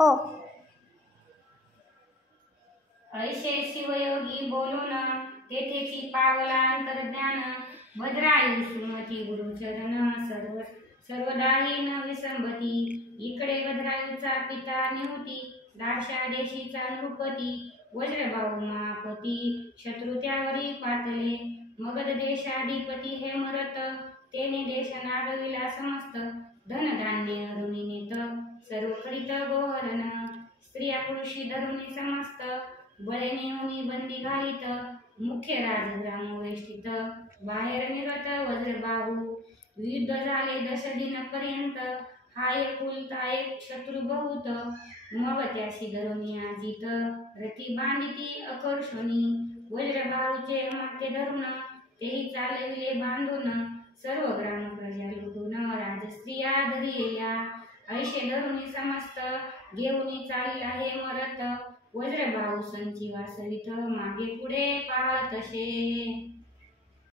हो. ऐशे शिवयोगी बोलून तेथेची पावला अंतर्ज्ञान भद्रायू सुमती गुरुचरण सर्वदाही न विसंबती। इकडे भद्रायूचा पिता निहुती दाशा देशीचा नृपती वज्रभाऊ मापती शत्रु त्यावरी पातले मगध देशाधिपती हेमरत तेने देश नागविला समस्त धनधान्य अरुणी नेत सर्व करीत गोहरण स्त्रिया पुरुषी धरुणी समस्त बळे नेऊनी बंदी घालीत मुख्य राजग्राम वेष्टित बाहेर निघत वज्रबाहू युद्ध झाले 10 दिन पर्यंत हा एकुलता एक शत्रू बहुत मग त्याशी धरुणी अजित रथी बांधिती अकर्षणी वज्रबाहूचे माथे धरून तेही चालविले बांधून सर्व ग्राम प्रजा लुटून राजस्त्रिया धरिया ऐशे धरुणी समस्त घेऊनी चालला हे मरत वज्रबाहू संची वासवित मागे पुढे पाहत तसे।